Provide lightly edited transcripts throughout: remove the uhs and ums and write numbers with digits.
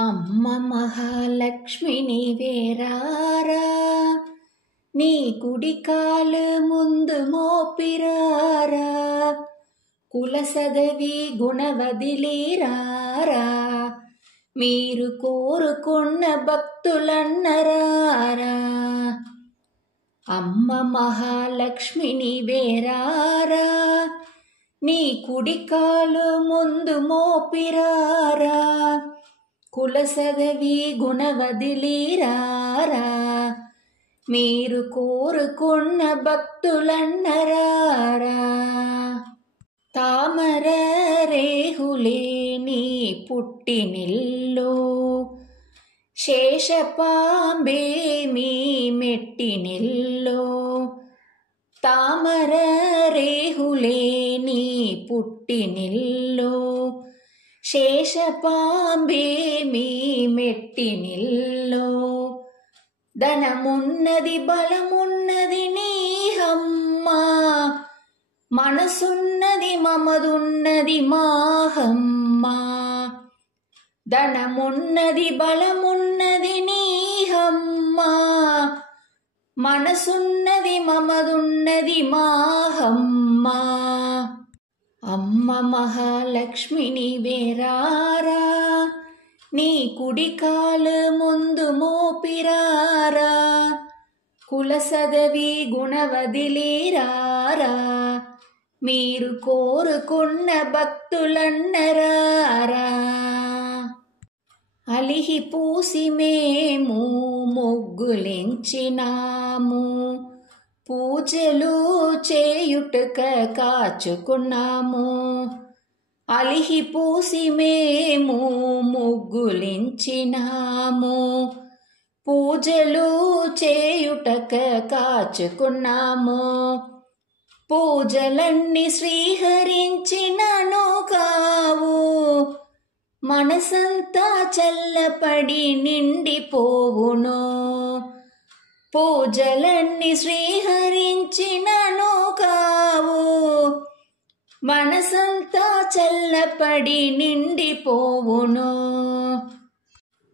అమ్మ మహాలక్ష్మి నీవేరారా, నీ కుడి కాలు ముందు మోపిరారా, కులసదవి గుణవదిలిరారా, మీరు కోరుకున్న భక్తులన్నరారా. అమ్మ మహాలక్ష్మి నీవేరారా, నీ కుడి కాలు ముందు మోపిరారా, కులసదవి గుణవదిలిరారా, మీరు కోరుకున్న భక్తులన్నరారా. తామర రేహులే నీ పుట్టినిల్లో, శేషపాంబే మీ మెట్టినిల్లో. తామర రేహులే నీ పుట్టినిల్లో, శేషపాంబే మీ మెట్టినిల్లో. ధనమున్నది బలమున్నది నీహమ్మ, మనసున్నది మమదున్నది మాహమ్మ. ధనమున్నది బలమున్నది నీహమ్మ, మనసున్నది మమదున్నది మాహమ్మ. అమ్మ మహాలక్ష్మి నీవేరారా, నీ కుడి కాలు ముందు మోపిరారా, కులసదవి గుణవదిలిరారా, మీరు కోరుకున్న భక్తులన్నరారా. అలిహి పూసి మేము మొగ్గులించినాము, పూజలు చేయుటక కాచుకున్నాము. అలిహి పూసి మేము మొగ్గులించినాము, పూజలు చేయుటక కాచుకున్నాము. పూజలన్నీ శ్రీహరించినను కావు, మనసంతా చల్లపడి నిండిపోవును. పూజలన్నీ శ్రీహరించినను కావు, మనసంతా చల్లపడి నిండిపోవును.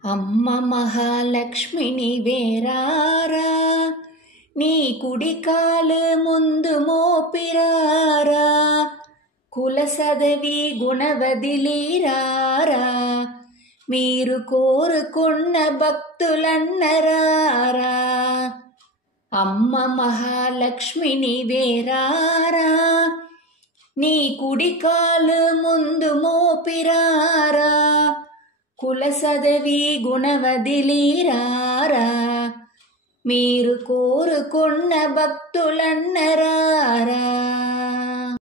అమ్మ మహాలక్ష్మి నీవేరారా, నీ కుడి కాలు ముందు మోపిరారా, కులసదవి గుణవదిలిరారా, మీరు కోరుకున్న భక్తులన్నరారా. అమ్మ మహాలక్ష్మి నీవేరారా, నీ కుడి కాలు ముందు మోపిరారా, కులసదవి గుణవదిలిరారా, మీరు కోరుకున్న భక్తులన్నరారా.